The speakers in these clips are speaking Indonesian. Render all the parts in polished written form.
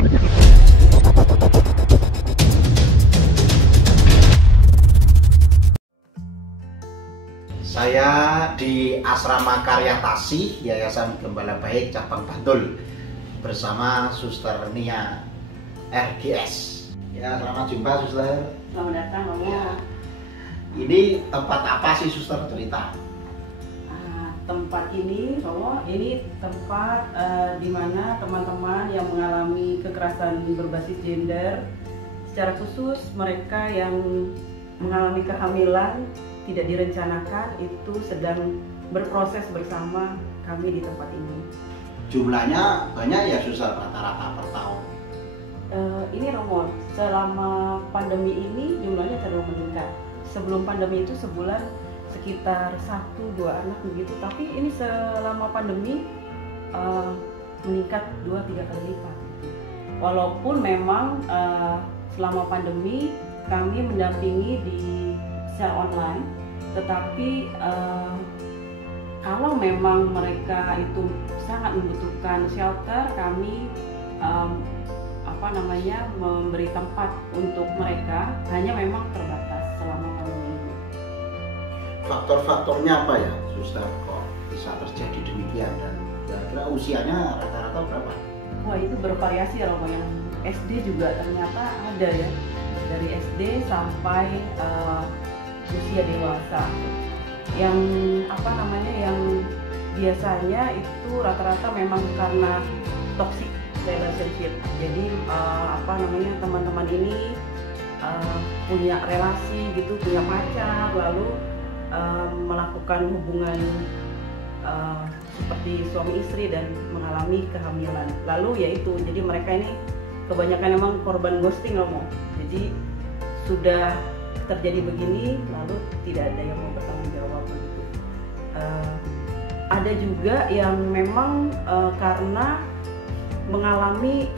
Saya di Asrama Karya Tasih, Yayasan Gembala Baik Cabang Bantul bersama Suster Nia RGS. Ya, selamat jumpa Suster. Selamat datang, Romo. Ya. Ini tempat apa sih Suster, cerita? Tempat ini, Romo, ini tempat di mana teman-teman yang mengalami kekerasan berbasis gender, secara khusus mereka yang mengalami kehamilan tidak direncanakan, itu sedang berproses bersama kami di tempat ini. Jumlahnya banyak ya Suster, rata-rata per tahun? Ini Romo, selama pandemi ini jumlahnya terus meningkat. Sebelum pandemi itu sebulan sekitar 1-2 anak begitu, tapi ini selama pandemi meningkat 2-3 kali lipat. Walaupun memang selama pandemi kami mendampingi di secara online, tetapi kalau memang mereka itu sangat membutuhkan shelter, kami memberi tempat untuk mereka, hanya memang terbatas selama pandemi ini. Faktor-faktornya apa ya Suster, kok bisa terjadi demikian, dan kira-kira usianya rata-rata berapa? Wah, itu bervariasi ya Romo, yang SD juga ternyata ada ya, dari SD sampai usia dewasa. Yang yang biasanya itu rata-rata memang karena toxic relationship. Jadi teman-teman ini punya relasi gitu, punya pacar, lalu melakukan hubungan seperti suami istri dan mengalami kehamilan. Lalu yaitu, jadi mereka ini kebanyakan memang korban ghosting Romo. Jadi sudah terjadi begini, lalu tidak ada yang mau bertanggung jawab gitu. Ada juga yang memang karena mengalami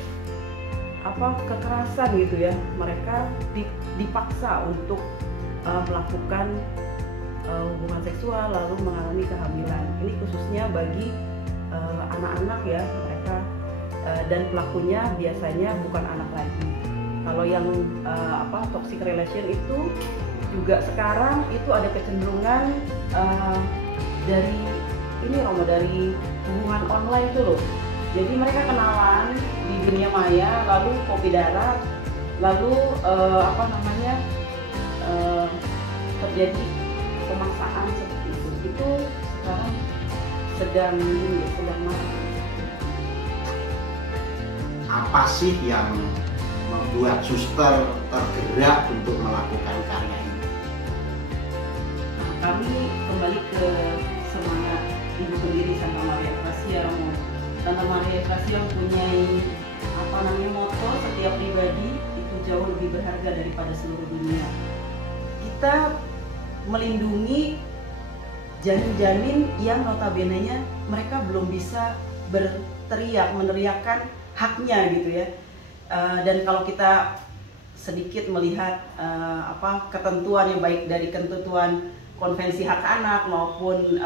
kekerasan gitu ya, mereka dipaksa untuk melakukan hubungan seksual lalu mengalami kehamilan. Ini khususnya bagi anak-anak ya, mereka dan pelakunya biasanya bukan anak lagi. Kalau yang toxic relation itu juga sekarang itu ada kecenderungan dari ini Romo, dari hubungan online itu loh. Jadi mereka kenalan di dunia maya, lalu kopi darat, lalu terjadi pemaksaan seperti itu. Itu sekarang sedang marak. Apa sih yang membuat Suster tergerak untuk melakukan karya ini? Kami kembali ke semangat Ibu pendiri Santa Maria Efrasia Romo. Santa Maria Efrasia mempunyai moto, setiap pribadi itu jauh lebih berharga daripada seluruh dunia. Kita melindungi janin-janin yang notabene-nya mereka belum bisa meneriakkan haknya gitu ya. Dan kalau kita sedikit melihat ketentuan yang baik dari ketentuan Konvensi Hak Anak maupun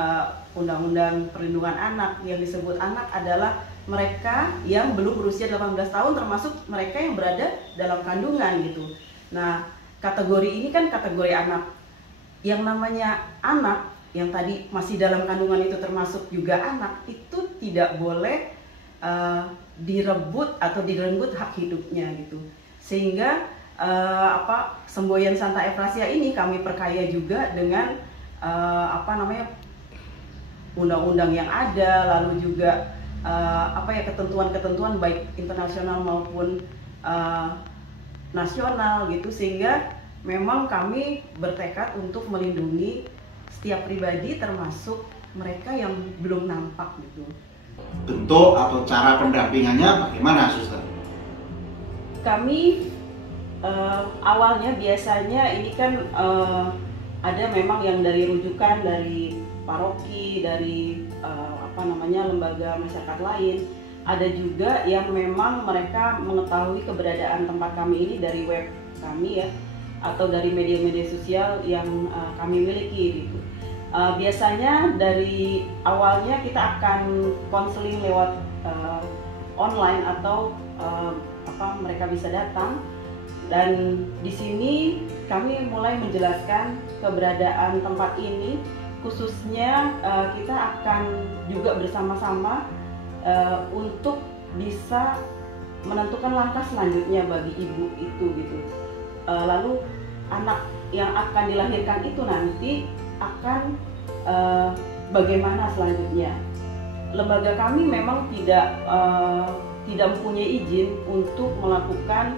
Undang-Undang Perlindungan Anak, yang disebut anak adalah mereka yang belum berusia 18 tahun, termasuk mereka yang berada dalam kandungan gitu. Nah, kategori ini kan kategori anak. Yang namanya anak yang tadi masih dalam kandungan itu termasuk juga anak, itu tidak boleh direbut atau direnggut hak hidupnya gitu. Sehingga semboyan Santa Efrasia ini kami perkaya juga dengan undang-undang yang ada, lalu juga ketentuan-ketentuan baik internasional maupun nasional gitu, sehingga memang kami bertekad untuk melindungi setiap pribadi termasuk mereka yang belum nampak gitu. Bentuk atau cara pendampingannya bagaimana Suster? Kami awalnya biasanya ini kan ada memang yang dari rujukan dari paroki, dari lembaga masyarakat lain. Ada juga yang memang mereka mengetahui keberadaan tempat kami ini dari web kami ya, atau dari media-media sosial yang kami miliki gitu. Biasanya dari awalnya kita akan konseling lewat online atau kapan mereka bisa datang. Dan di sini kami mulai menjelaskan keberadaan tempat ini, khususnya kita akan juga bersama-sama untuk bisa menentukan langkah selanjutnya bagi ibu itu gitu. Lalu anak yang akan dilahirkan itu nanti akan bagaimana selanjutnya. Lembaga kami memang tidak mempunyai izin untuk melakukan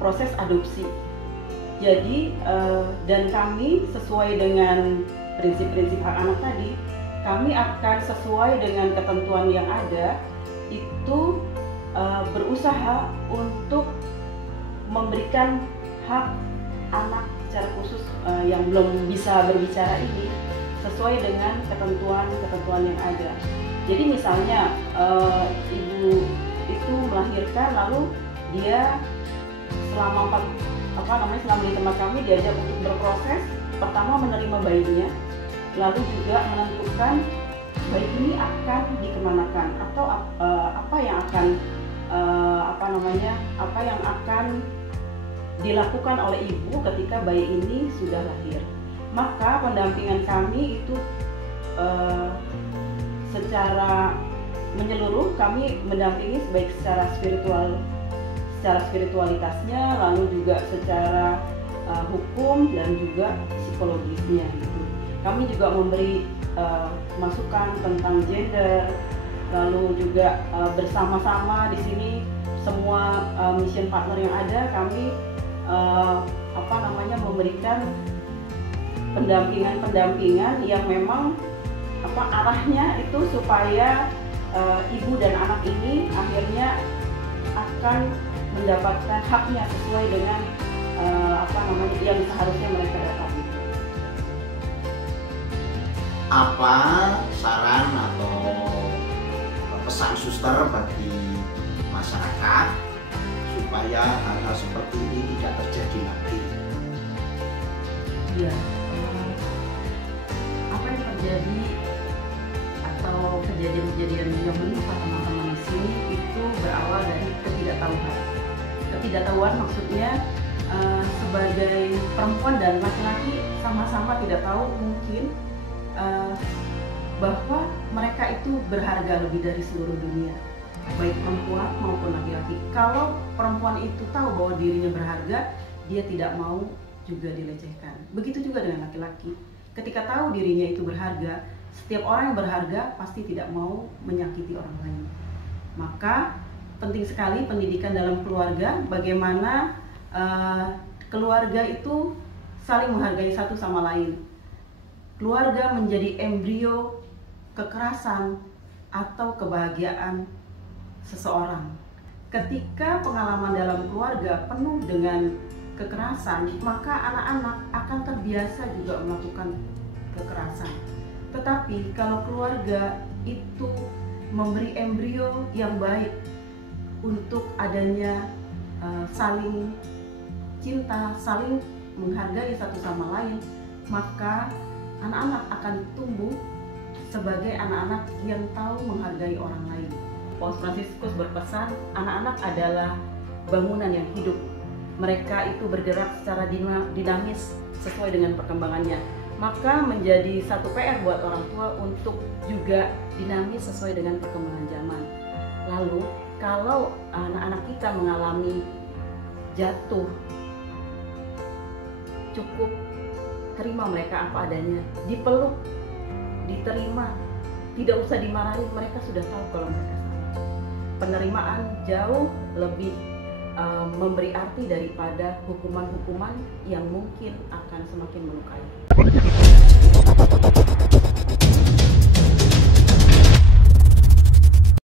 proses adopsi. Jadi dan kami sesuai dengan prinsip-prinsip hak anak tadi, kami akan sesuai dengan ketentuan yang ada itu berusaha untuk memberikan hak anak secara khusus yang belum bisa berbicara ini sesuai dengan ketentuan yang ada. Jadi misalnya ibu itu melahirkan, lalu dia selama di tempat kami diajak untuk berproses, pertama menerima bayinya, lalu juga menentukan bayi ini akan dikemanakan atau apa yang akan dilakukan oleh ibu ketika bayi ini sudah lahir. Maka pendampingan kami itu secara menyeluruh, kami mendampingi baik secara spiritualitasnya, lalu juga secara hukum dan juga psikologisnya gitu. Kami juga memberi masukan tentang gender, lalu juga bersama-sama di sini semua mission partner yang ada, kami memberikan pendampingan yang memang arahnya itu supaya ibu dan anak ini akhirnya akan mendapatkan haknya sesuai dengan yang seharusnya mereka dapat. Apa saran atau pesan suster bagi masyarakat supaya hal-hal seperti ini tidak terjadi lagi? Ya, apa yang terjadi atau kejadian-kejadian yang menimpa teman-teman di sini itu berawal dari ketidaktahuan. Ketidaktahuan maksudnya sebagai perempuan dan laki-laki sama-sama tidak tahu mungkin bahwa mereka itu berharga lebih dari seluruh dunia, baik perempuan maupun laki-laki. Kalau perempuan itu tahu bahwa dirinya berharga, dia tidak mau juga dilecehkan. Begitu juga dengan laki-laki. Ketika tahu dirinya itu berharga, setiap orang yang berharga pasti tidak mau menyakiti orang lain. Maka penting sekali pendidikan dalam keluarga, bagaimana keluarga itu saling menghargai satu sama lain. Keluarga menjadi embrio kekerasan atau kebahagiaan seseorang. Ketika pengalaman dalam keluarga penuh dengan kekerasan, maka anak-anak akan terbiasa juga melakukan kekerasan. Tetapi kalau keluarga itu memberi embrio yang baik untuk adanya saling cinta, saling menghargai satu sama lain, maka anak-anak akan tumbuh sebagai anak-anak yang tahu menghargai orang lain. Paus Fransiskus berpesan, anak-anak adalah bangunan yang hidup. Mereka itu bergerak secara dinamis sesuai dengan perkembangannya. Maka menjadi satu PR buat orang tua untuk juga dinamis sesuai dengan perkembangan zaman. Lalu kalau anak-anak kita mengalami jatuh, cukup terima mereka apa adanya, dipeluk, diterima, tidak usah dimarahi, mereka sudah tahu kalau mereka salah. Penerimaan jauh lebih memberi arti daripada hukuman-hukuman yang mungkin akan semakin melukai.